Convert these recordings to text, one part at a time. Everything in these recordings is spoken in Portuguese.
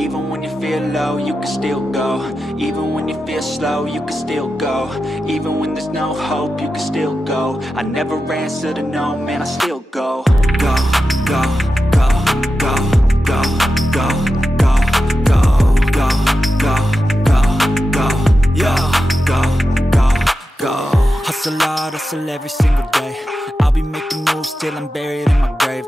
Even when you feel low, you can still go. Even when you feel slow, you can still go. Even when there's no hope, you can still go. I never answer to no, man, I still go. Go, go, go, go, go, go, go, go, go, go, go, go, yo, go, go, go. Hustle hard, hustle every single day. I'll be making moves till I'm buried in my grave.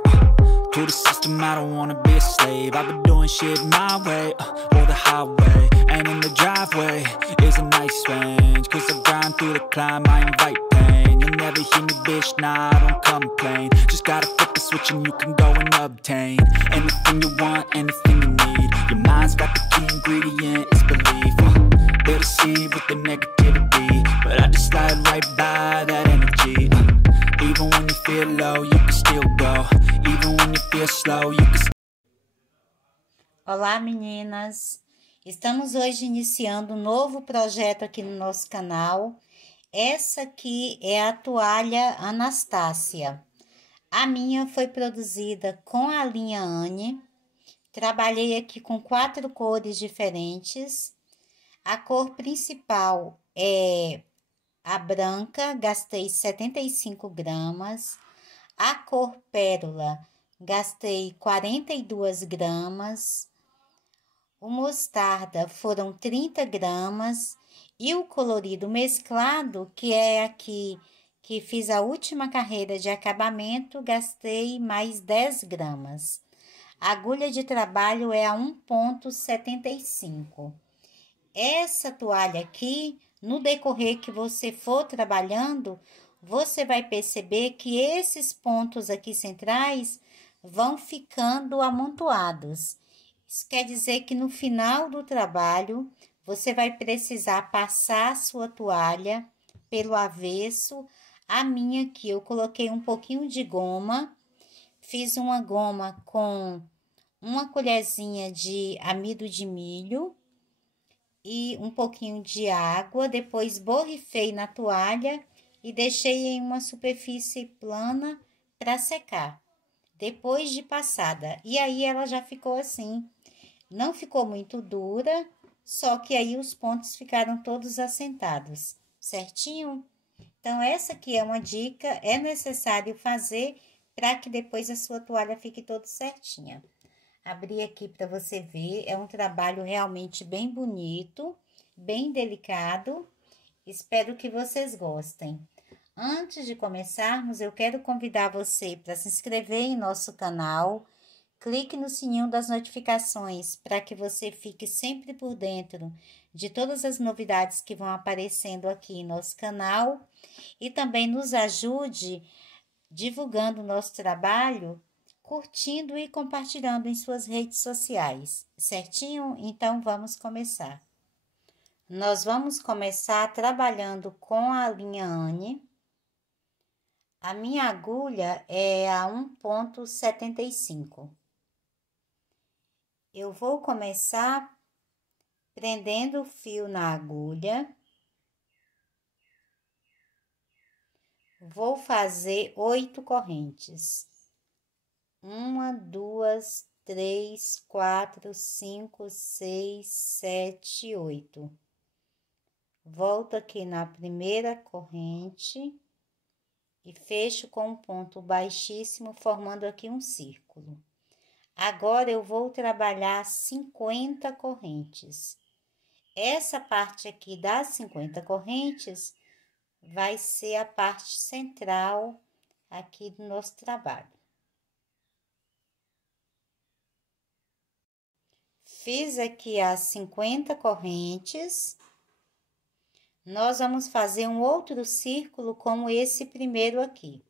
To the system, I don't wanna be a slave. I've been doing shit my way, or the highway. And in the driveway is a nice range. Cause I grind through the climb, I invite pain. You'll never hear me, bitch, nah, I don't complain. Just gotta flip the switch and you can go and obtain anything you want, anything you need. Your mind's got the key ingredient, it's belief. They deceive with the negativity, but I just slide right by that energy. Even when you feel low, you can still go. Even when you feel slow, you can. Olá, meninas! Estamos hoje iniciando um novo projeto aqui no nosso canal. Essa aqui é a toalha Anastácia. A minha foi produzida com a linha Anne. Trabalhei aqui com 4 cores diferentes. A cor principal é a branca, gastei 75 gramas. A cor pérola, gastei 42 gramas. O mostarda foram 30 gramas. E o colorido mesclado, que é aqui que fiz a última carreira de acabamento, gastei mais 10 gramas. A agulha de trabalho é a 1,75. Essa toalha aqui, no decorrer que você for trabalhando, você vai perceber que esses pontos aqui centrais vão ficando amontoados. Isso quer dizer que no final do trabalho, você vai precisar passar a sua toalha pelo avesso. A minha aqui, eu coloquei um pouquinho de goma, fiz uma goma com uma colherzinha de amido de milho e um pouquinho de água, depois borrifei na toalha e deixei em uma superfície plana para secar, depois de passada. E aí ela já ficou assim, não ficou muito dura, só que aí os pontos ficaram todos assentados, certinho? Então, essa aqui é uma dica, é necessário fazer para que depois a sua toalha fique toda certinha. Abri aqui para você ver, é um trabalho realmente bem bonito, bem delicado. Espero que vocês gostem. Antes de começarmos, eu quero convidar você para se inscrever em nosso canal. Clique no sininho das notificações para que você fique sempre por dentro de todas as novidades que vão aparecendo aqui em nosso canal. E também nos ajude divulgando o nosso trabalho, curtindo e compartilhando em suas redes sociais, certinho? Então, vamos começar. Nós vamos começar trabalhando com a linha Anne. A minha agulha é a 1,75. Eu vou começar prendendo o fio na agulha. Vou fazer 8 correntes. 1, 2, 3, 4, 5, 6, 7, 8. Volto aqui na primeira corrente e fecho com um ponto baixíssimo, formando aqui um círculo. Agora, eu vou trabalhar 50 correntes. Essa parte aqui das 50 correntes vai ser a parte central aqui do nosso trabalho. Fiz aqui as 50 correntes. Nós vamos fazer um outro círculo como esse primeiro aqui.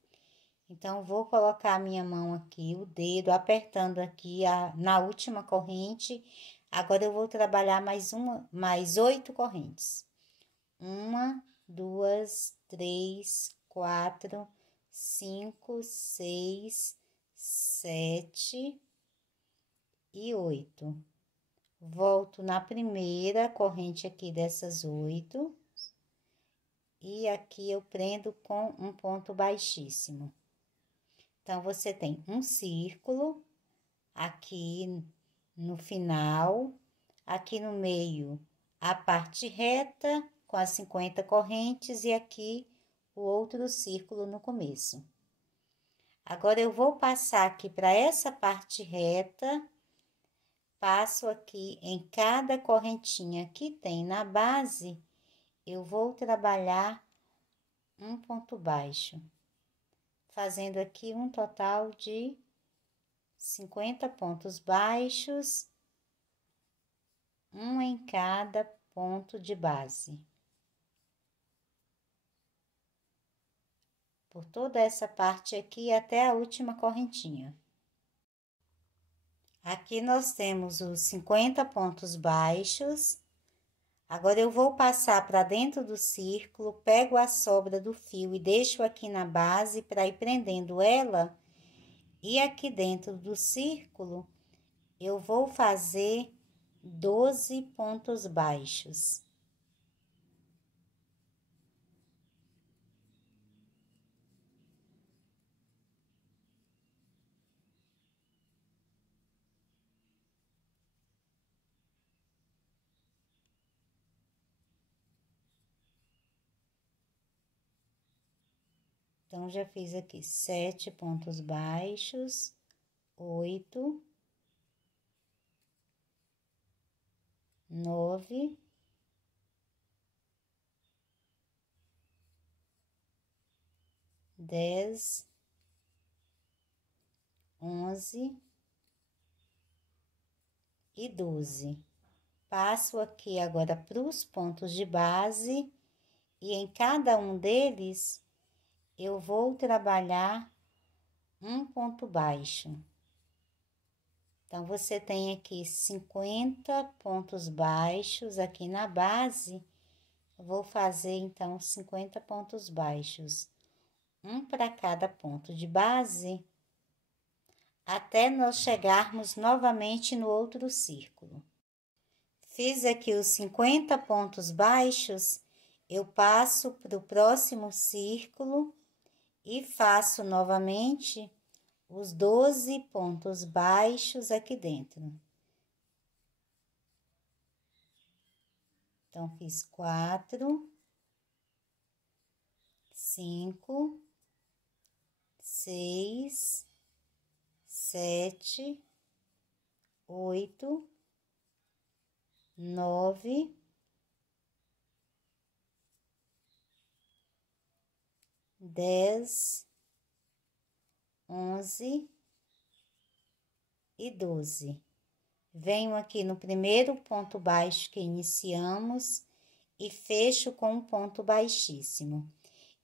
Então, vou colocar a minha mão aqui, o dedo, apertando aqui na última corrente. Agora, eu vou trabalhar mais 8 correntes. 1, 2, 3, 4, 5, 6, 7 e 8. Volto na primeira corrente aqui dessas 8. E aqui eu prendo com um ponto baixíssimo. Então, você tem um círculo aqui no final, aqui no meio, a parte reta com as 50 correntes e aqui o outro círculo no começo. Agora, eu vou passar aqui para essa parte reta, passo aqui em cada correntinha que tem na base, eu vou trabalhar um ponto baixo, fazendo aqui um total de 50 pontos baixos, um em cada ponto de base. Por toda essa parte aqui até a última correntinha. Aqui nós temos os 50 pontos baixos. Agora, eu vou passar para dentro do círculo, pego a sobra do fio e deixo aqui na base para ir prendendo ela. E aqui dentro do círculo, eu vou fazer 12 pontos baixos. Então, já fiz aqui 7 pontos baixos, 8, 9, 10, 11 e 12. Passo aqui agora para os pontos de base e em cada um deles eu vou trabalhar um ponto baixo. Então, você tem aqui 50 pontos baixos aqui na base, eu vou fazer então 50 pontos baixos, um para cada ponto de base, até nós chegarmos novamente no outro círculo. Fiz aqui os 50 pontos baixos, eu passo para o próximo círculo e faço novamente os 12 pontos baixos aqui dentro. Então, fiz 4, 5, 6, 7, 8, 9, 10, 11 e 12. Venho aqui no primeiro ponto baixo que iniciamos e fecho com um ponto baixíssimo.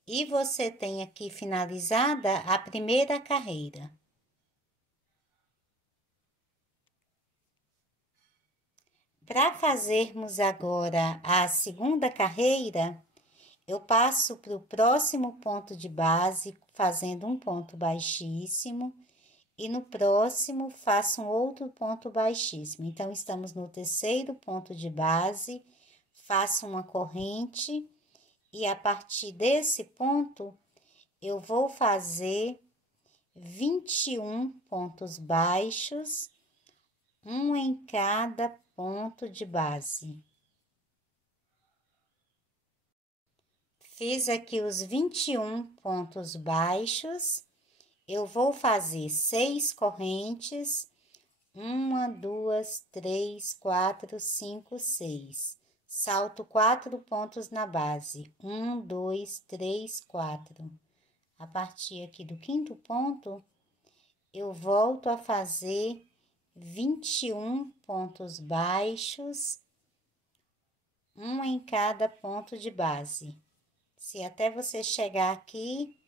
E você tem aqui finalizada a primeira carreira. Para fazermos agora a segunda carreira, eu passo para o próximo ponto de base, fazendo um ponto baixíssimo, e no próximo faço um outro ponto baixíssimo. Então, estamos no terceiro ponto de base, faço uma corrente, e a partir desse ponto, eu vou fazer 21 pontos baixos, um em cada ponto de base. Fiz aqui os 21 pontos baixos, eu vou fazer 6 correntes, 1, 2, 3, 4, 5, 6. Salto 4 pontos na base, 1, 2, 3, 4. A partir aqui do quinto ponto, eu volto a fazer 21 pontos baixos, um em cada ponto de base. Se até você chegar aqui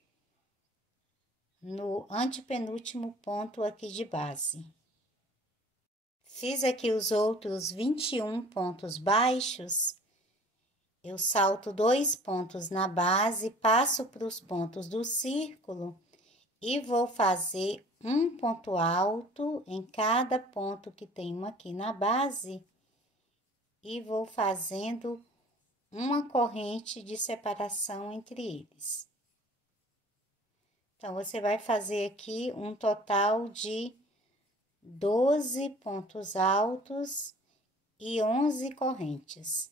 no antepenúltimo ponto aqui de base. Fiz aqui os outros 21 pontos baixos, eu salto 2 pontos na base, passo para os pontos do círculo e vou fazer um ponto alto em cada ponto que tem um aqui na base e vou fazendo uma corrente de separação entre eles. Então, você vai fazer aqui um total de 12 pontos altos e 11 correntes.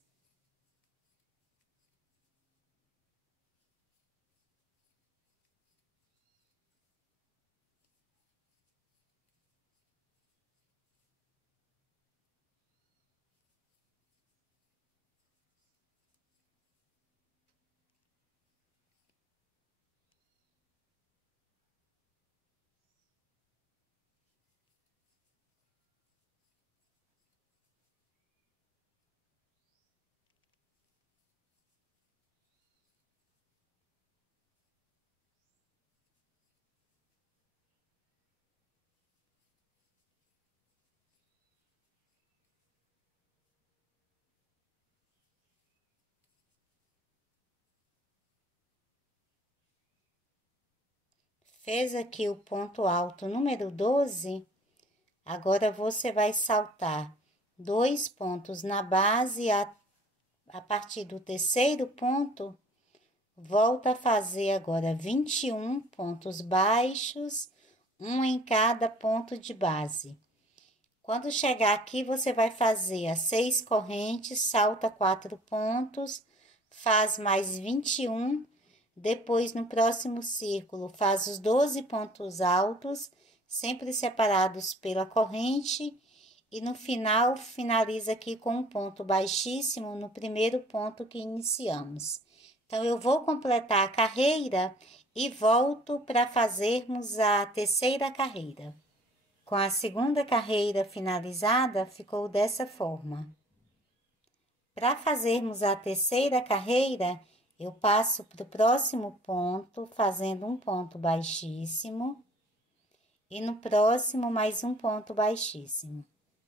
Fez aqui o ponto alto número 12, agora você vai saltar 2 pontos na base, a partir do terceiro ponto, volta a fazer agora 21 pontos baixos, um em cada ponto de base. Quando chegar aqui, você vai fazer as 6 correntes, salta 4 pontos, faz mais 21. Depois, no próximo círculo, faz os 12 pontos altos, sempre separados pela corrente, e no final, finaliza aqui com um ponto baixíssimo no primeiro ponto que iniciamos. Então, eu vou completar a carreira e volto para fazermos a terceira carreira. Com a segunda carreira finalizada, ficou dessa forma. Para fazermos a terceira carreira, eu passo para o próximo ponto, fazendo um ponto baixíssimo, e no próximo mais um ponto baixíssimo.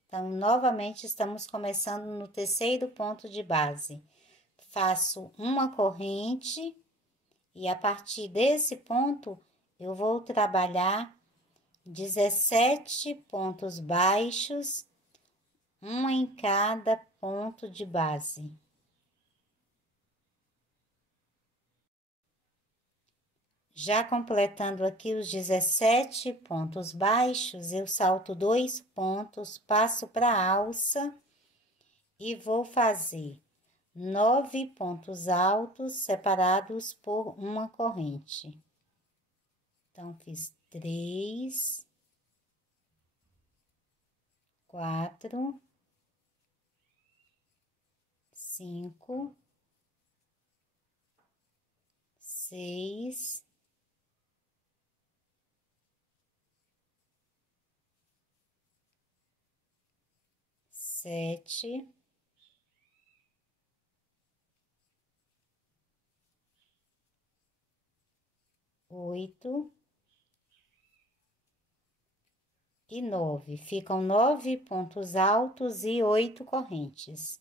Então, novamente, estamos começando no terceiro ponto de base. Faço uma corrente, e a partir desse ponto, eu vou trabalhar 17 pontos baixos, um em cada ponto de base. Já completando aqui os 17 pontos baixos, eu salto 2 pontos, passo para a alça e vou fazer 9 pontos altos separados por uma corrente. Então, fiz 3, 4, 5, 6, 7, 8 e 9. Ficam 9 pontos altos e 8 correntes.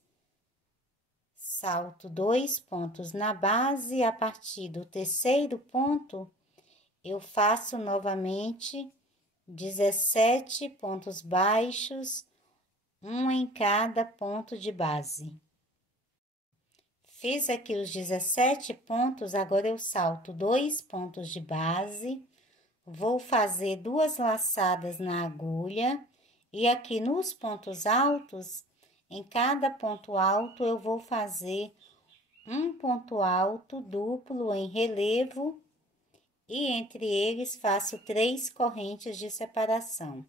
Salto 2 pontos na base, a partir do terceiro ponto, eu faço novamente 17 pontos baixos, um em cada ponto de base. Fiz aqui os 17 pontos, agora eu salto 2 pontos de base, vou fazer 2 laçadas na agulha e aqui nos pontos altos, em cada ponto alto eu vou fazer um ponto alto duplo em relevo e entre eles faço 3 correntes de separação.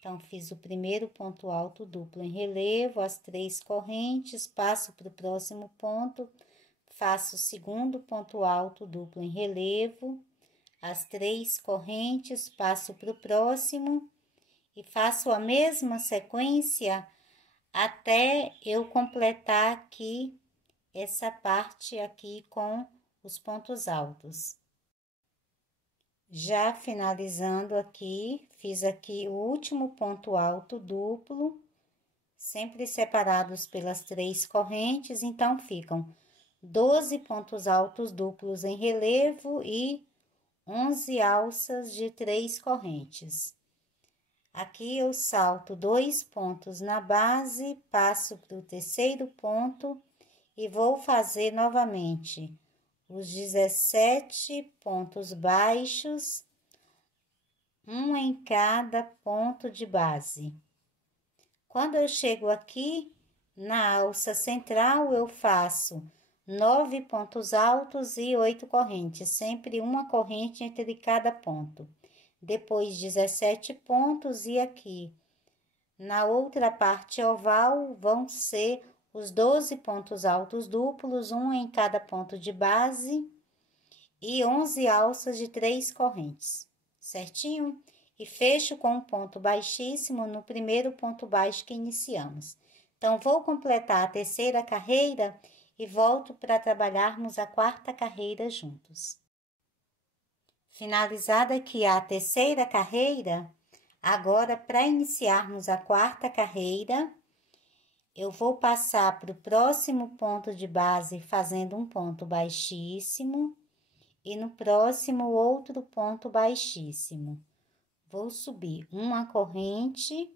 Então, fiz o primeiro ponto alto duplo em relevo, as 3 correntes, passo para o próximo ponto, faço o segundo ponto alto duplo em relevo, as 3 correntes, passo para o próximo e faço a mesma sequência até eu completar aqui essa parte aqui com os pontos altos. Já finalizando aqui, fiz aqui o último ponto alto duplo, sempre separados pelas 3 correntes, então ficam 12 pontos altos duplos em relevo e 11 alças de 3 correntes. Aqui eu salto 2 pontos na base, passo para o terceiro ponto e vou fazer novamente os 17 pontos baixos, um em cada ponto de base. Quando eu chego aqui na alça central, eu faço 9 pontos altos e 8 correntes, sempre uma corrente entre cada ponto. Depois 17 pontos e aqui na outra parte oval vão ser os 12 pontos altos duplos, um em cada ponto de base e 11 alças de 3 correntes, certinho? E fecho com um ponto baixíssimo no primeiro ponto baixo que iniciamos. Então, vou completar a terceira carreira e volto para trabalharmos a quarta carreira juntos. Finalizada aqui a terceira carreira, agora para iniciarmos a quarta carreira, eu vou passar para o próximo ponto de base fazendo um ponto baixíssimo e no próximo outro ponto baixíssimo. Vou subir uma corrente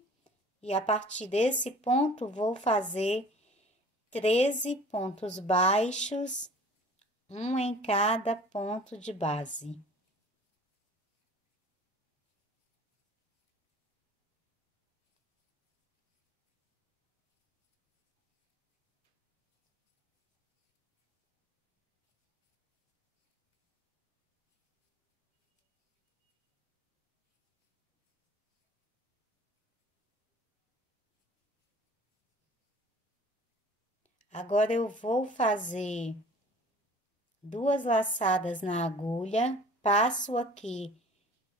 e a partir desse ponto vou fazer 13 pontos baixos, um em cada ponto de base. Agora, eu vou fazer 2 laçadas na agulha, passo aqui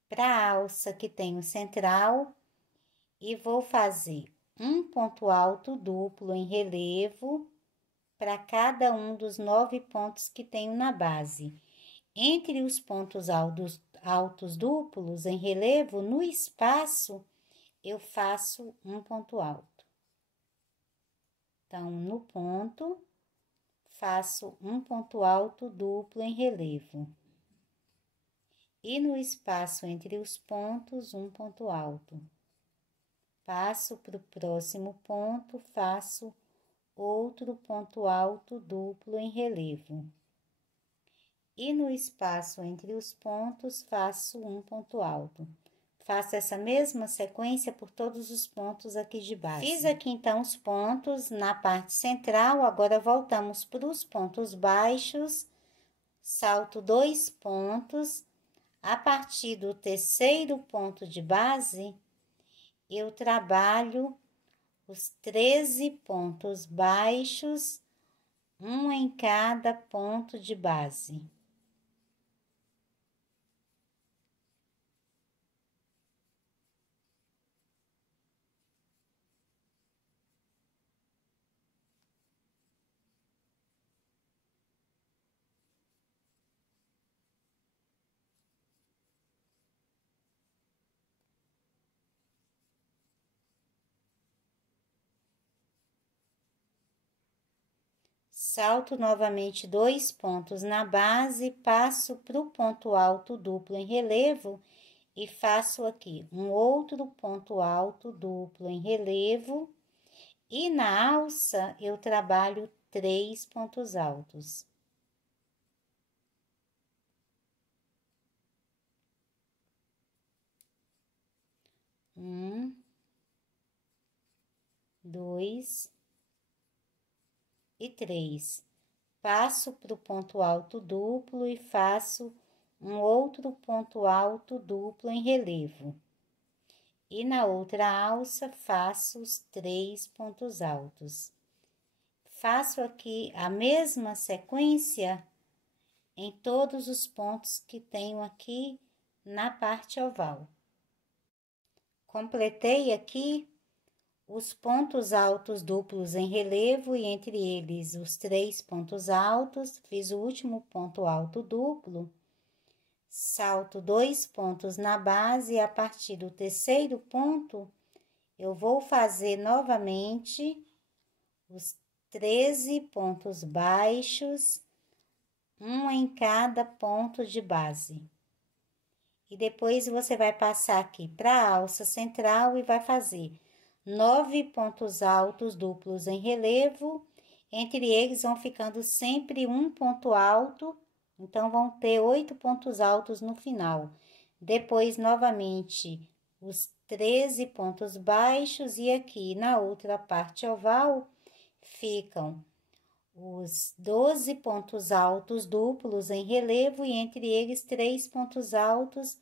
para a alça que tem o central e vou fazer um ponto alto duplo em relevo para cada um dos 9 pontos que tenho na base. Entre os pontos altos duplos em relevo, no espaço, eu faço um ponto alto. Então, no ponto, faço um ponto alto duplo em relevo. E no espaço entre os pontos, um ponto alto. Passo para o próximo ponto, faço outro ponto alto duplo em relevo. E no espaço entre os pontos, faço um ponto alto. Faço essa mesma sequência por todos os pontos aqui de base. Fiz aqui, então, os pontos na parte central, agora voltamos para os pontos baixos, salto 2 pontos, a partir do terceiro ponto de base, eu trabalho os 13 pontos baixos, um em cada ponto de base. Salto novamente 2 pontos na base, passo para o ponto alto duplo em relevo e faço aqui um outro ponto alto duplo em relevo. E na alça, eu trabalho 3 pontos altos. Um, 2 e 3. Passo para o ponto alto duplo e faço um outro ponto alto duplo em relevo. E na outra alça, faço os 3 pontos altos. Faço aqui a mesma sequência em todos os pontos que tenho aqui na parte oval. Completei aqui os pontos altos duplos em relevo e entre eles os 3 pontos altos, fiz o último ponto alto duplo, salto 2 pontos na base e a partir do terceiro ponto, eu vou fazer novamente os 13 pontos baixos, um em cada ponto de base. E depois você vai passar aqui para a alça central e vai fazer 9 pontos altos duplos em relevo, entre eles vão ficando sempre um ponto alto, então vão ter 8 pontos altos no final. depois novamente os 13 pontos baixos e aqui na outra parte oval ficam os 12 pontos altos duplos em relevo e entre eles 3 pontos altos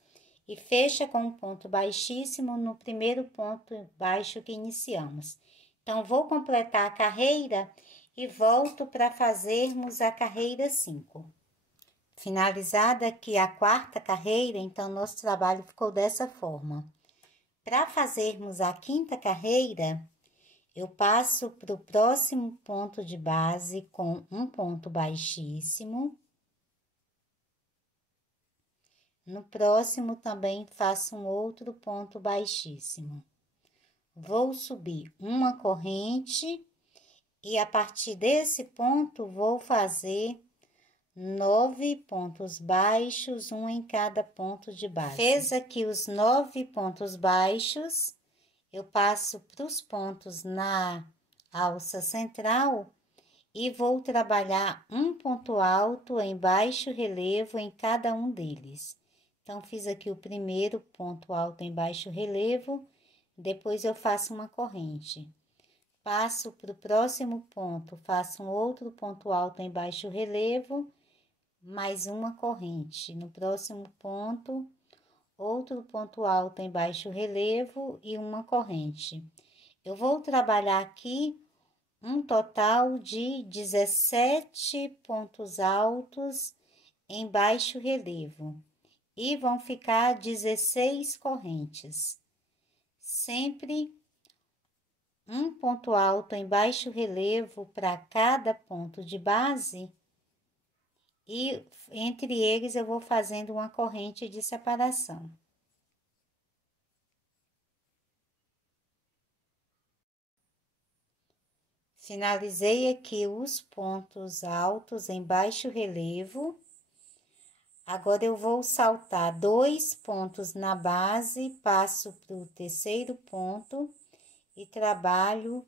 e fecha com um ponto baixíssimo no primeiro ponto baixo que iniciamos. Então, vou completar a carreira e volto para fazermos a carreira 5. Finalizada aqui a quarta carreira, então, nosso trabalho ficou dessa forma. Para fazermos a quinta carreira, eu passo para o próximo ponto de base com um ponto baixíssimo. No próximo também faço um outro ponto baixíssimo. Vou subir uma corrente e a partir desse ponto vou fazer 9 pontos baixos, um em cada ponto de base. Fez aqui os 9 pontos baixos, eu passo para os pontos na alça central e vou trabalhar um ponto alto em baixo relevo em cada um deles. Então, fiz aqui o primeiro ponto alto em baixo relevo, depois eu faço uma corrente. Passo para o próximo ponto, faço um outro ponto alto em baixo relevo, mais uma corrente. No próximo ponto, outro ponto alto em baixo relevo e uma corrente. Eu vou trabalhar aqui um total de 17 pontos altos em baixo relevo e vão ficar 16 correntes. Sempre um ponto alto em baixo relevo para cada ponto de base e entre eles eu vou fazendo uma corrente de separação. Finalizei aqui os pontos altos em baixo relevo. Agora eu vou saltar 2 pontos na base, passo para o terceiro ponto e trabalho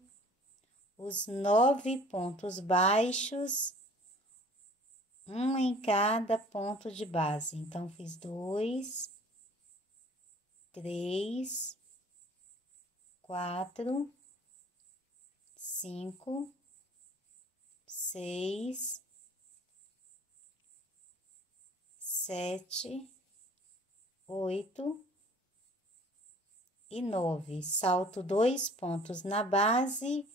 os 9 pontos baixos, um em cada ponto de base. Então, fiz 2, 3, 4, 5, 6, 7, 8 e 9. Salto 2 pontos na base,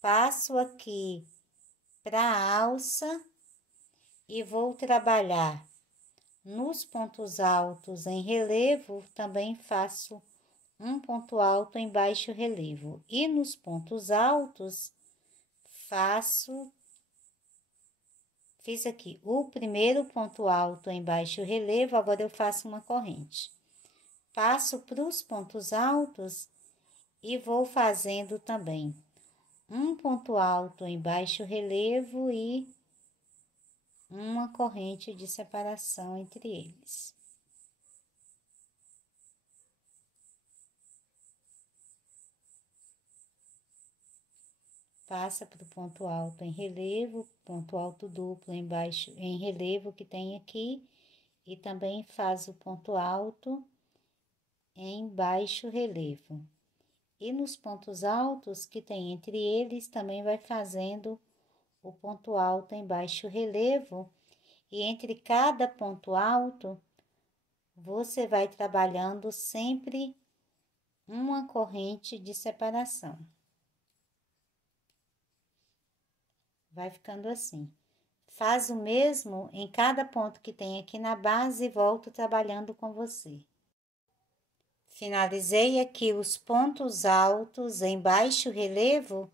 passo aqui para a alça e vou trabalhar nos pontos altos em relevo, também faço um ponto alto em baixo relevo. E nos pontos altos, fiz aqui o primeiro ponto alto em baixo relevo, agora eu faço uma corrente. Passo para os pontos altos e vou fazendo também um ponto alto em baixo relevo e uma corrente de separação entre eles. Passa para o ponto alto em relevo, ponto alto duplo em baixo em relevo que tem aqui, e também faz o ponto alto em baixo relevo. E nos pontos altos que tem entre eles, também vai fazendo o ponto alto em baixo relevo, e entre cada ponto alto, você vai trabalhando sempre uma corrente de separação. Vai ficando assim. Faz o mesmo em cada ponto que tem aqui na base e volto trabalhando com você. Finalizei aqui os pontos altos em baixo relevo.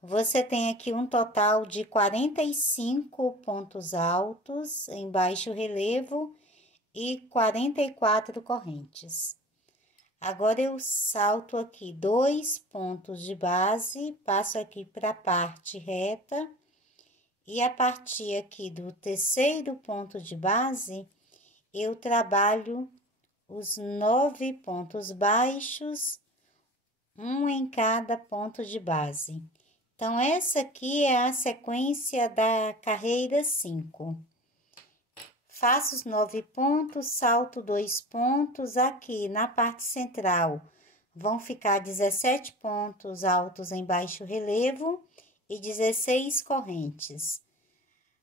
Você tem aqui um total de 45 pontos altos em baixo relevo e 44 correntes. Agora, eu salto aqui 2 pontos de base, passo aqui para a parte reta e a partir aqui do terceiro ponto de base, eu trabalho os 9 pontos baixos, um em cada ponto de base. Então, essa aqui é a sequência da carreira 5. Faço os 9 pontos, salto 2 pontos aqui na parte central. Vão ficar 17 pontos altos em baixo relevo e 16 correntes.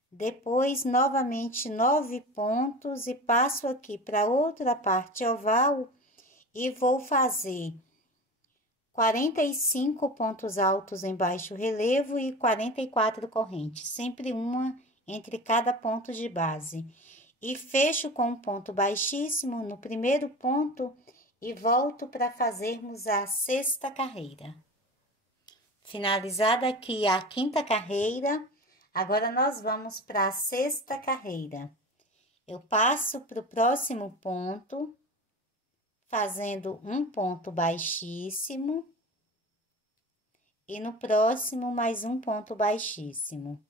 Depois, novamente, 9 pontos e passo aqui para outra parte oval e vou fazer 45 pontos altos em baixo relevo e 44 correntes, sempre uma entre cada ponto de base. E fecho com um ponto baixíssimo no primeiro ponto e volto para fazermos a 6ª carreira. Finalizada aqui a 5ª carreira, agora nós vamos para a 6ª carreira. Eu passo para o próximo ponto, fazendo um ponto baixíssimo, e no próximo mais um ponto baixíssimo.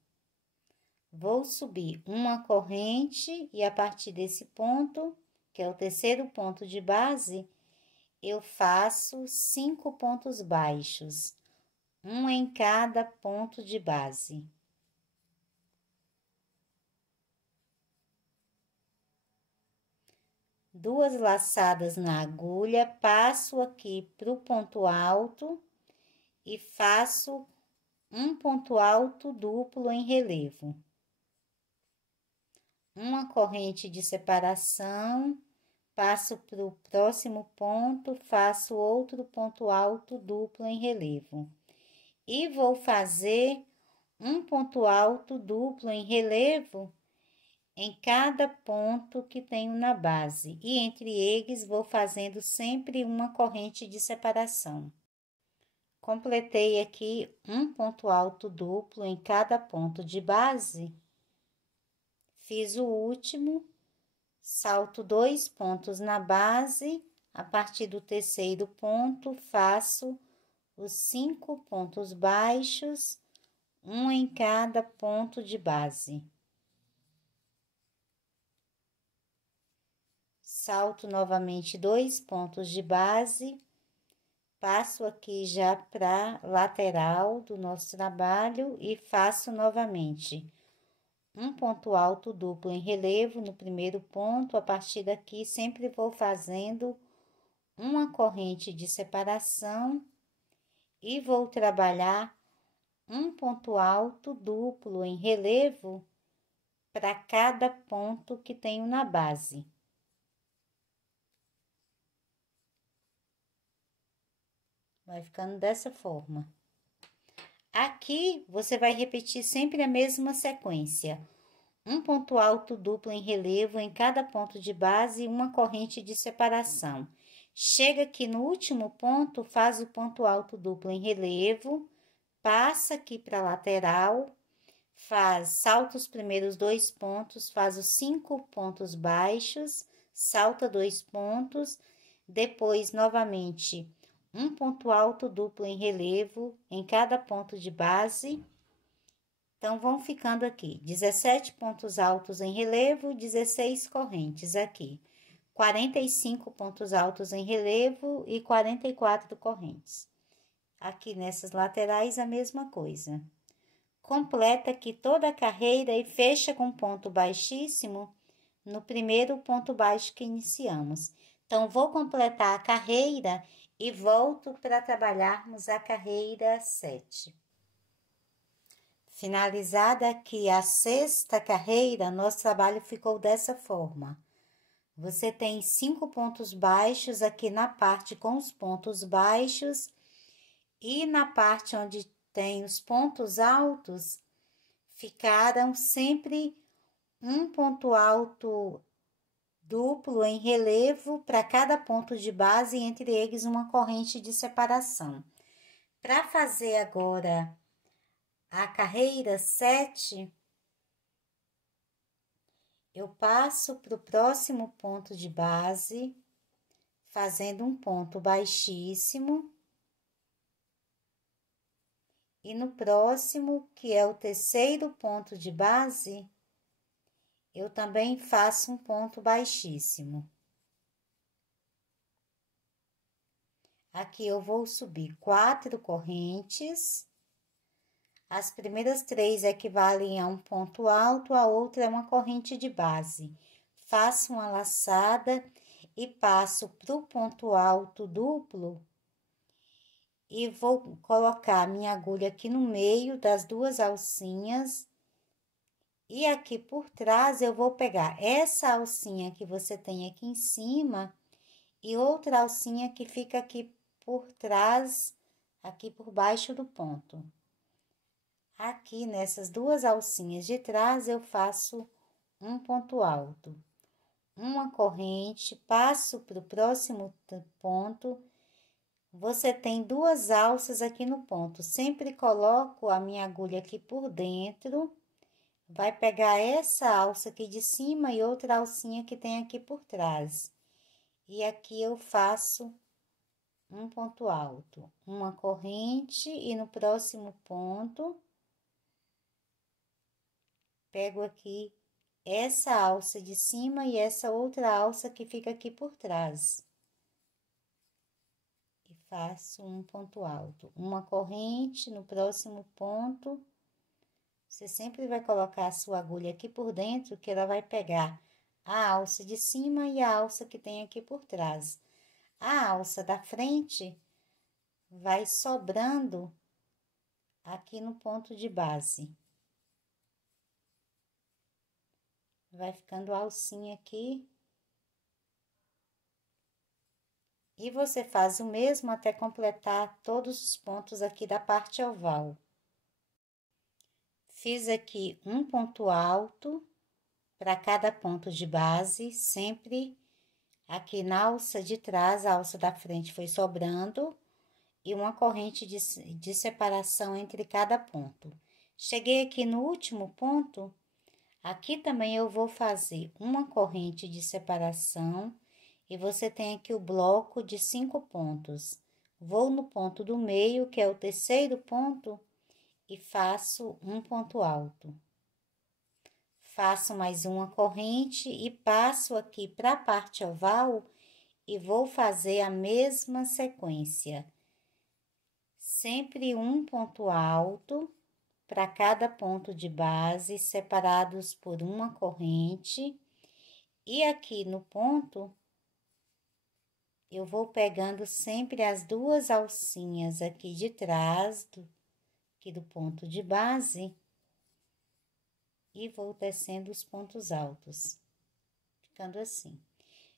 Vou subir uma corrente e a partir desse ponto, que é o terceiro ponto de base, eu faço 5 pontos baixos, um em cada ponto de base. Duas laçadas na agulha, passo aqui para o ponto alto e faço um ponto alto duplo em relevo. Uma corrente de separação, passo para o próximo ponto, faço outro ponto alto duplo em relevo. E vou fazer um ponto alto duplo em relevo em cada ponto que tenho na base. E entre eles vou fazendo sempre uma corrente de separação. Completei aqui um ponto alto duplo em cada ponto de base. Fiz o último, salto 2 pontos na base, a partir do terceiro ponto, faço os 5 pontos baixos, um em cada ponto de base. Salto novamente 2 pontos de base, passo aqui já para lateral do nosso trabalho e faço novamente um ponto alto duplo em relevo no primeiro ponto. A partir daqui sempre vou fazendo uma corrente de separação e vou trabalhar um ponto alto duplo em relevo para cada ponto que tenho na base. Vai ficando dessa forma. Aqui, você vai repetir sempre a mesma sequência. Um ponto alto duplo em relevo em cada ponto de base e uma corrente de separação. Chega aqui no último ponto, faz o ponto alto duplo em relevo, passa aqui para a lateral, salta os primeiros 2 pontos, faz os 5 pontos baixos, salta 2 pontos, depois, novamente, um ponto alto duplo em relevo em cada ponto de base. Então, vão ficando aqui 17 pontos altos em relevo, 16 correntes aqui. 45 pontos altos em relevo e 44 correntes. Aqui nessas laterais a mesma coisa. Completa aqui toda a carreira e fecha com ponto baixíssimo no primeiro ponto baixo que iniciamos. Então, vou completar a carreira e volto para trabalharmos a carreira 7. Finalizada aqui a 6ª carreira, nosso trabalho ficou dessa forma. Você tem 5 pontos baixos aqui na parte com os pontos baixos e na parte onde tem os pontos altos, ficaram sempre um ponto alto duplo em relevo para cada ponto de base e entre eles uma corrente de separação. Para fazer agora a carreira 7, eu passo para o próximo ponto de base, fazendo um ponto baixíssimo. E no próximo, que é o terceiro ponto de base, eu também faço um ponto baixíssimo. Aqui eu vou subir 4 correntes. As primeiras 3 equivalem a um ponto alto, a outra é uma corrente de base. faço uma laçada e passo pro ponto alto duplo e vou colocar minha agulha aqui no meio das duas alcinhas. E aqui por trás eu vou pegar essa alcinha que você tem aqui em cima e outra alcinha que fica aqui por trás, aqui por baixo do ponto. Aqui nessas duas alcinhas de trás eu faço um ponto alto, uma corrente, passo para o próximo ponto. Você tem duas alças aqui no ponto, sempre coloco a minha agulha aqui por dentro. Vai pegar essa alça aqui de cima e outra alcinha que tem aqui por trás. E aqui eu faço um ponto alto, uma corrente e no próximo ponto, pego aqui essa alça de cima e essa outra alça que fica aqui por trás. E faço um ponto alto, uma corrente no próximo ponto. Você sempre vai colocar a sua agulha aqui por dentro, que ela vai pegar a alça de cima e a alça que tem aqui por trás. A alça da frente vai sobrando aqui no ponto de base. Vai ficando a alcinha aqui. E você faz o mesmo até completar todos os pontos aqui da parte oval. Fiz aqui um ponto alto para cada ponto de base, sempre aqui na alça de trás, a alça da frente foi sobrando, e uma corrente de separação entre cada ponto. Cheguei aqui no último ponto, aqui também eu vou fazer uma corrente de separação, e você tem aqui o bloco de 5 pontos. Vou no ponto do meio, que é o terceiro ponto, e faço um ponto alto. Faço mais uma corrente e passo aqui para a parte oval e vou fazer a mesma sequência. Sempre um ponto alto para cada ponto de base, separados por uma corrente. E aqui no ponto, eu vou pegando sempre as duas alcinhas aqui de trás, aqui do ponto de base, e vou descendo os pontos altos, ficando assim.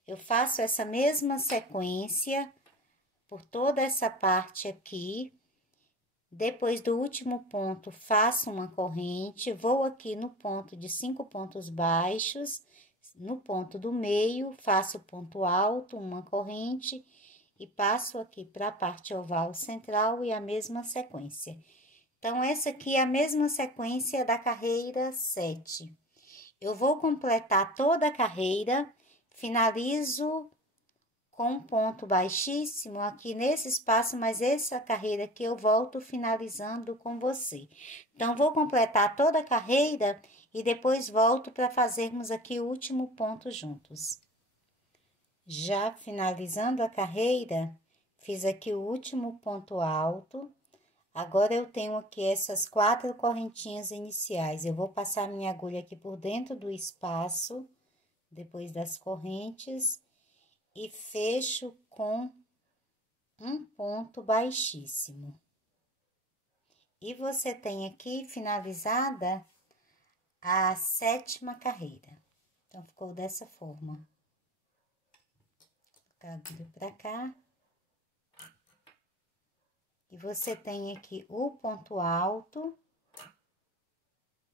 Eu faço essa mesma sequência por toda essa parte aqui. Depois do último ponto, faço uma corrente, vou aqui no ponto de 5 pontos baixos, no ponto do meio, faço ponto alto, uma corrente, e passo aqui para a parte oval central e a mesma sequência. Então, essa aqui é a mesma sequência da carreira 7. Eu vou completar toda a carreira, finalizo com um ponto baixíssimo aqui nesse espaço, mas essa carreira aqui eu volto finalizando com você. Então, vou completar toda a carreira e depois volto para fazermos aqui o último ponto juntos. Já finalizando a carreira, fiz aqui o último ponto alto. Agora, eu tenho aqui essas 4 correntinhas iniciais. Eu vou passar minha agulha aqui por dentro do espaço, depois das correntes, e fecho com um ponto baixíssimo. E você tem aqui finalizada a 7ª carreira. Então, ficou dessa forma. Vou colocar a agulha pra cá. E você tem aqui o ponto alto,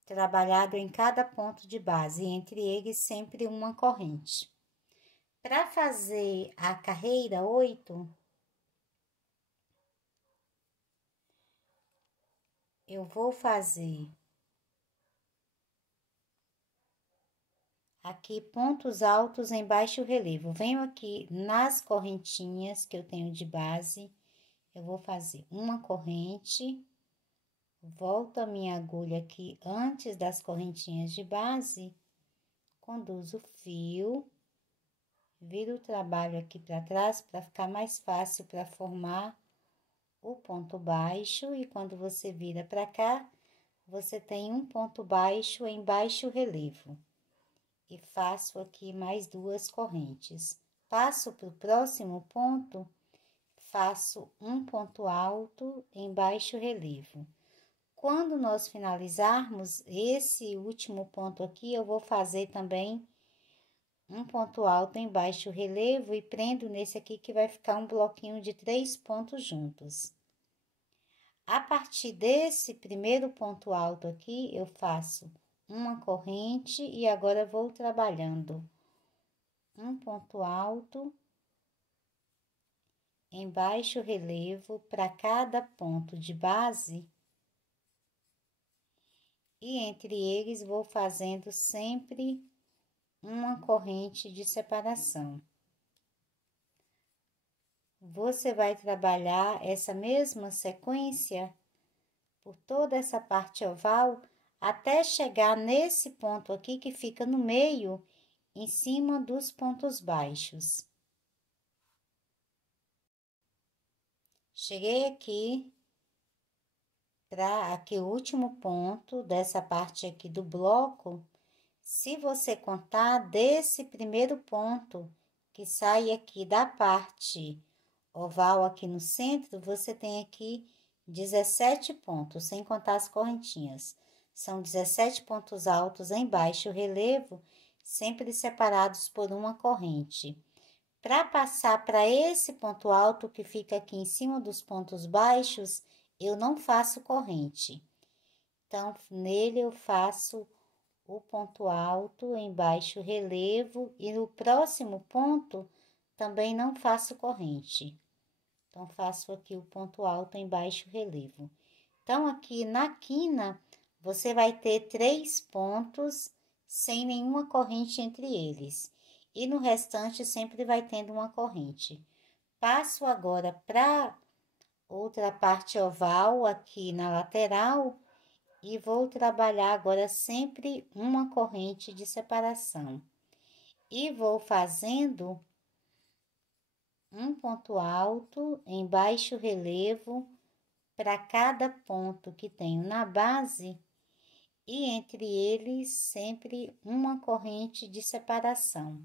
trabalhado em cada ponto de base, entre eles sempre uma corrente. Para fazer a carreira 8, eu vou fazer aqui pontos altos em baixo relevo. Venho aqui nas correntinhas que eu tenho de base, eu vou fazer uma corrente, volto a minha agulha aqui antes das correntinhas de base, conduzo o fio, viro o trabalho aqui para trás para ficar mais fácil para formar o ponto baixo, e quando você vira para cá, você tem um ponto baixo em baixo relevo. e faço aqui mais 2 correntes. Passo para o próximo ponto, faço um ponto alto em baixo relevo. Quando nós finalizarmos esse último ponto aqui, eu vou fazer também um ponto alto em baixo relevo e prendo nesse aqui que vai ficar um bloquinho de 3 pontos juntos. A partir desse primeiro ponto alto aqui, eu faço uma corrente e agora vou trabalhando um ponto alto em baixo relevo para cada ponto de base e entre eles vou fazendo sempre uma corrente de separação. Você vai trabalhar essa mesma sequência por toda essa parte oval até chegar nesse ponto aqui que fica no meio, em cima dos pontos baixos. Cheguei aqui para aqui o último ponto dessa parte aqui do bloco. Se você contar desse primeiro ponto que sai aqui da parte oval aqui no centro, você tem aqui 17 pontos, sem contar as correntinhas. São 17 pontos altos em baixo relevo, sempre separados por uma corrente. Para passar para esse ponto alto que fica aqui em cima dos pontos baixos, eu não faço corrente. Então, nele eu faço o ponto alto em baixo relevo e no próximo ponto também não faço corrente. Então, faço aqui o ponto alto em baixo relevo. Então, aqui na quina, você vai ter 3 pontos sem nenhuma corrente entre eles. E no restante, sempre vai tendo uma corrente. Passo agora para outra parte oval aqui na lateral e vou trabalhar agora sempre uma corrente de separação. E vou fazendo um ponto alto em baixo relevo para cada ponto que tenho na base e entre eles sempre uma corrente de separação.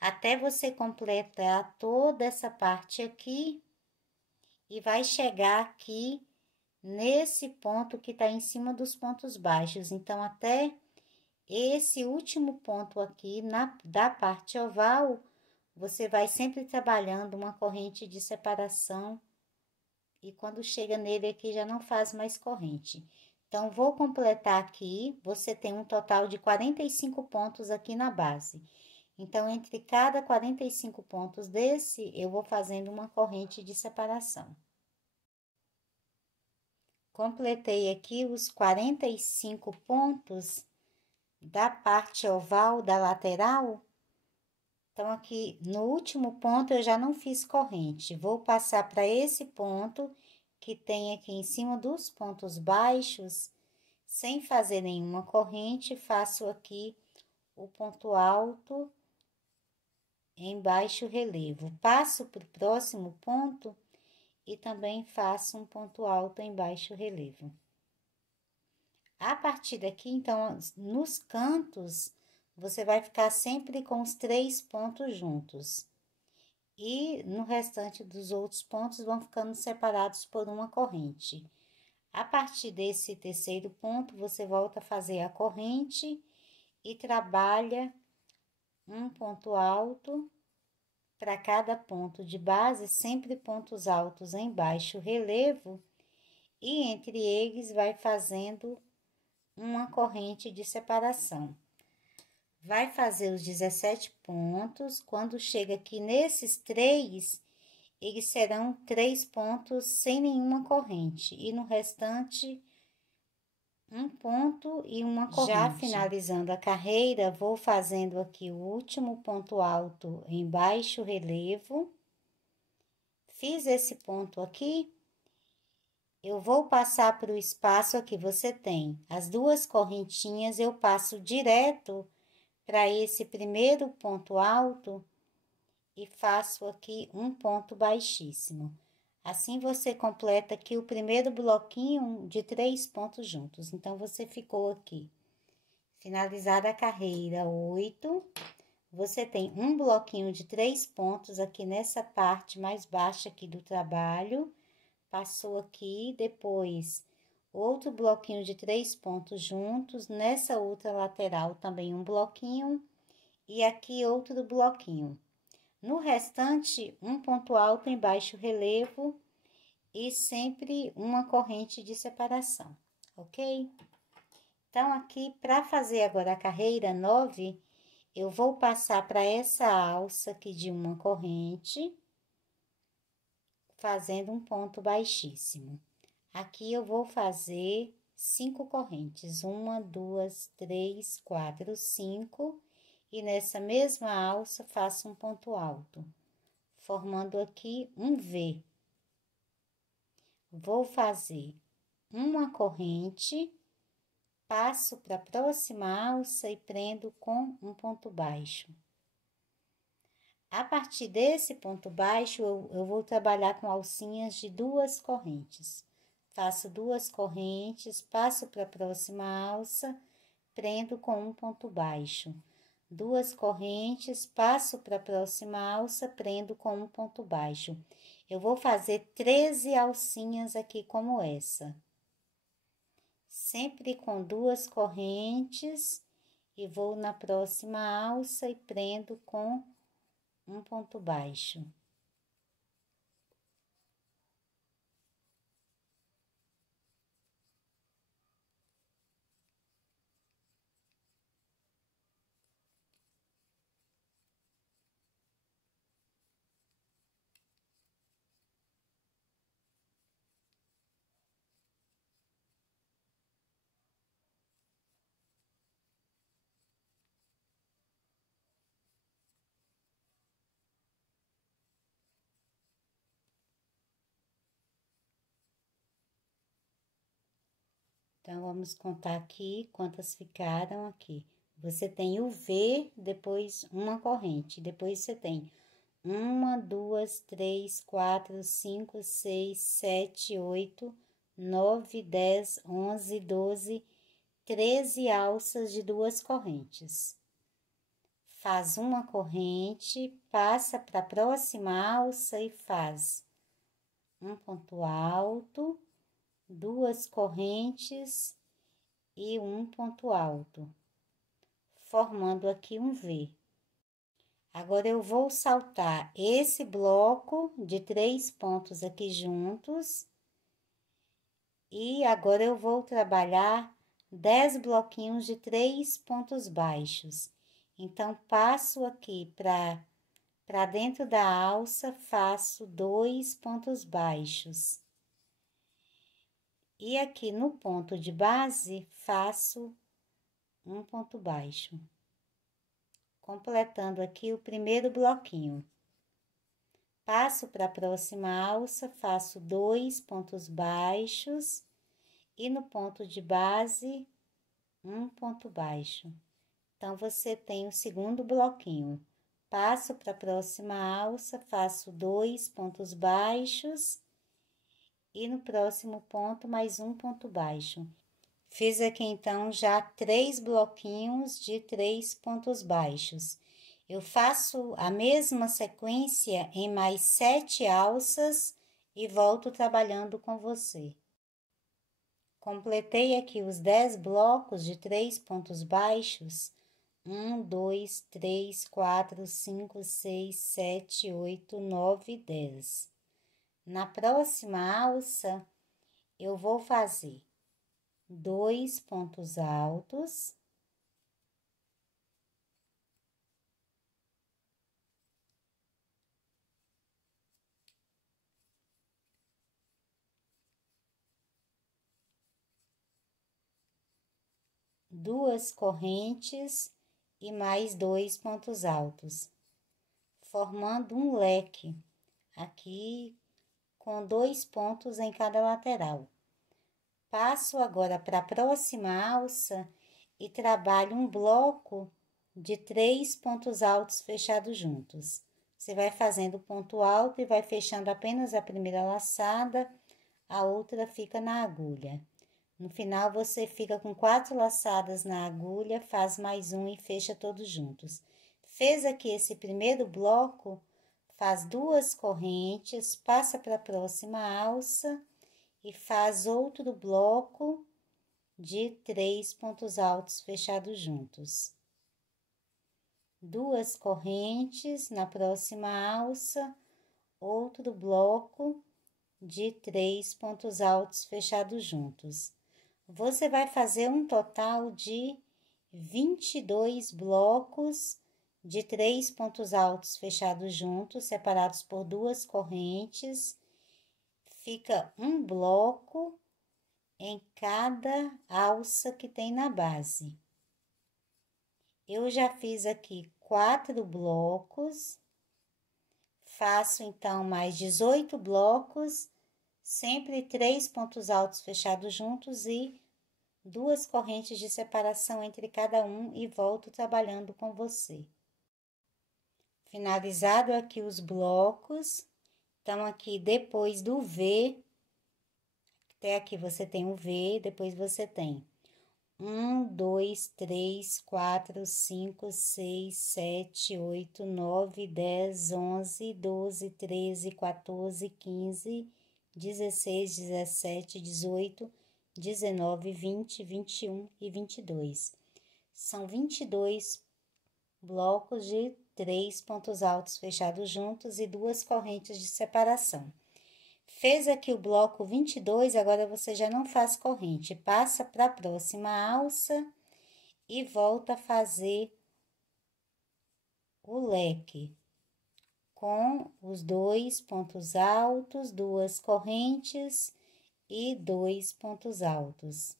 Até você completar toda essa parte aqui e vai chegar aqui nesse ponto que tá em cima dos pontos baixos. Então, até esse último ponto aqui da parte oval, você vai sempre trabalhando uma corrente de separação e quando chega nele aqui já não faz mais corrente. Então, vou completar aqui, você tem um total de 45 pontos aqui na base. Então, entre cada 45 pontos desse, eu vou fazendo uma corrente de separação. Completei aqui os 45 pontos da parte oval da lateral. Então, aqui no último ponto eu já não fiz corrente. Vou passar para esse ponto que tem aqui em cima dos pontos baixos, sem fazer nenhuma corrente, faço aqui o ponto alto em baixo relevo. Passo para o próximo ponto e também faço um ponto alto em baixo relevo. A partir daqui, então, nos cantos, você vai ficar sempre com os 3 pontos juntos. E no restante dos outros pontos vão ficando separados por uma corrente. A partir desse terceiro ponto, você volta a fazer a corrente e trabalha um ponto alto para cada ponto de base, sempre pontos altos em baixo relevo, e entre eles vai fazendo uma corrente de separação. Vai fazer os 17 pontos, quando chega aqui nesses 3, eles serão 3 pontos sem nenhuma corrente, e no restante, um ponto e uma corrente. Já finalizando a carreira, vou fazendo aqui o último ponto alto em baixo relevo. Fiz esse ponto aqui, eu vou passar para o espaço aqui, você tem as 2 correntinhas, eu passo direto para esse primeiro ponto alto e faço aqui um ponto baixíssimo. Assim, você completa aqui o primeiro bloquinho de 3 pontos juntos. Então, você ficou aqui Finalizada a carreira 8, você tem um bloquinho de 3 pontos aqui nessa parte mais baixa aqui do trabalho. Passou aqui, depois outro bloquinho de 3 pontos juntos, nessa outra lateral também um bloquinho e aqui outro bloquinho. No restante, um ponto alto em baixo relevo e sempre uma corrente de separação, ok? Então, aqui, para fazer agora a carreira 9, eu vou passar para essa alça aqui de uma corrente, fazendo um ponto baixíssimo. Aqui eu vou fazer 5 correntes, 1, 2, 3, 4, 5, e nessa mesma alça faço um ponto alto, formando aqui um V. Vou fazer uma corrente, passo para a próxima alça e prendo com um ponto baixo. A partir desse ponto baixo, eu vou trabalhar com alcinhas de 2 correntes. Faço 2 correntes, passo para a próxima alça, prendo com um ponto baixo. 2 correntes, passo para a próxima alça, prendo com um ponto baixo. Eu vou fazer 13 alcinhas aqui como essa. Sempre com 2 correntes e vou na próxima alça e prendo com um ponto baixo. Então, vamos contar aqui quantas ficaram aqui. Você tem o V, depois uma corrente, depois você tem 1, 2, 3, 4, 5, 6, 7, 8, 9, 10, 11, 12, 13 alças de 2 correntes. Faz uma corrente, passa para a próxima alça e faz um ponto alto, 2 correntes e um ponto alto, formando aqui um V. Agora, eu vou saltar esse bloco de 3 pontos aqui juntos e agora eu vou trabalhar 10 bloquinhos de 3 pontos baixos. Então, passo aqui para dentro da alça, faço 2 pontos baixos. E aqui no ponto de base, faço um ponto baixo, completando aqui o primeiro bloquinho. Passo para a próxima alça, faço 2 pontos baixos e no ponto de base, um ponto baixo. Então, você tem o segundo bloquinho. Passo para a próxima alça, faço 2 pontos baixos e no próximo ponto, mais um ponto baixo. Fiz aqui, então, já 3 bloquinhos de 3 pontos baixos. Eu faço a mesma sequência em mais 7 alças e volto trabalhando com você. Completei aqui os 10 blocos de 3 pontos baixos. 1, 2, 3, 4, 5, 6, 7, 8, 9, 10. Na próxima alça, eu vou fazer 2 pontos altos, duas correntes e mais 2 pontos altos, formando um leque aqui com 2 pontos em cada lateral. Passo agora para a próxima alça e trabalho um bloco de 3 pontos altos fechados juntos. Você vai fazendo ponto alto e vai fechando apenas a primeira laçada, a outra fica na agulha. No final, você fica com 4 laçadas na agulha, faz mais um e fecha todos juntos. Fez aqui esse primeiro bloco, faz 2 correntes, passa para a próxima alça e faz outro bloco de 3 pontos altos fechados juntos. 2 correntes na próxima alça, outro bloco de 3 pontos altos fechados juntos. Você vai fazer um total de 22 blocos de 3 pontos altos fechados juntos, separados por 2 correntes. Fica um bloco em cada alça que tem na base. Eu já fiz aqui 4 blocos. Faço, então, mais 18 blocos, sempre 3 pontos altos fechados juntos e 2 correntes de separação entre cada um e volto trabalhando com você. Finalizado aqui os blocos, então aqui depois do V, até aqui você tem o V, depois você tem 1, 2, 3, 4, 5, 6, 7, 8, 9, 10, 11, 12, 13, 14, 15, 16, 17, 18, 19, 20, 21 e 22. São 22 blocos de 3 pontos altos fechados juntos e 2 correntes de separação. Fez aqui o bloco 22, agora você já não faz corrente, passa para a próxima alça e volta a fazer o leque com os 2 pontos altos, 2 correntes e 2 pontos altos.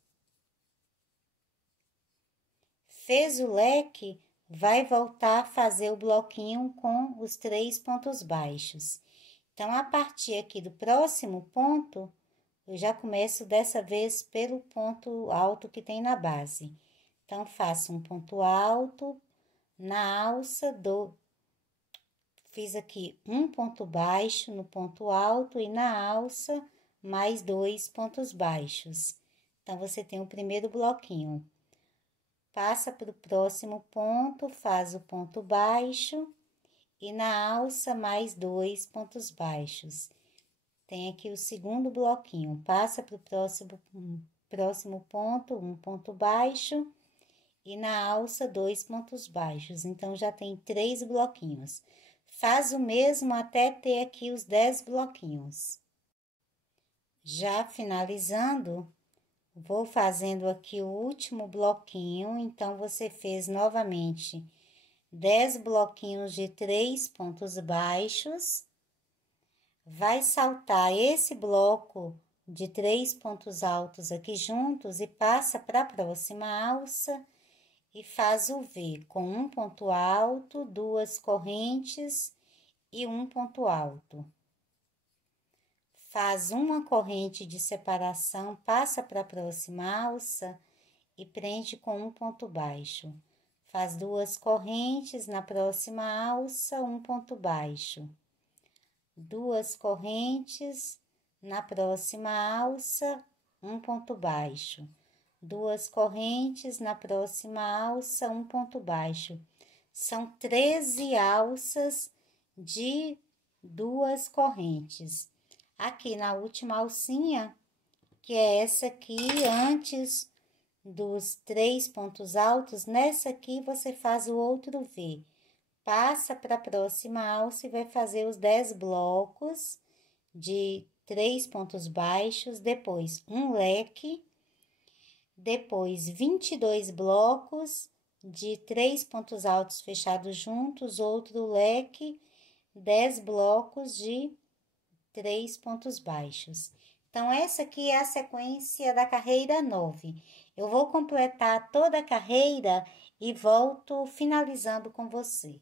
Fez o leque, vai voltar a fazer o bloquinho com os 3 pontos baixos. Então, a partir aqui do próximo ponto, eu já começo dessa vez pelo ponto alto que tem na base. Então, faço um ponto alto na alça fiz aqui um ponto baixo no ponto alto e na alça mais 2 pontos baixos. Então, você tem o primeiro bloquinho. Passa para o próximo ponto, faz o ponto baixo e na alça mais 2 pontos baixos. Tem aqui o segundo bloquinho, passa para o próximo ponto, um ponto baixo e na alça 2 pontos baixos. Então, já tem 3 bloquinhos. Faz o mesmo até ter aqui os 10 bloquinhos. Já finalizando, vou fazendo aqui o último bloquinho, então, você fez novamente 10 bloquinhos de 3 pontos baixos, vai saltar esse bloco de 3 pontos altos aqui juntos e passa para a próxima alça e faz o V com um ponto alto, 2 correntes e um ponto alto. Faz uma corrente de separação, passa para a próxima alça e prende com um ponto baixo. Faz 2 correntes na próxima alça, um ponto baixo. 2 correntes na próxima alça, um ponto baixo. 2 correntes na próxima alça, um ponto baixo. São 13 alças de 2 correntes. Aqui na última alcinha, que é essa aqui, antes dos 3 pontos altos, nessa aqui você faz o outro V. Passa para a próxima alça e vai fazer os 10 blocos de 3 pontos baixos, depois um leque, depois 22 blocos de 3 pontos altos fechados juntos, outro leque, 10 blocos de 3 pontos baixos. Então, essa aqui é a sequência da carreira 9. Eu vou completar toda a carreira e volto finalizando com você.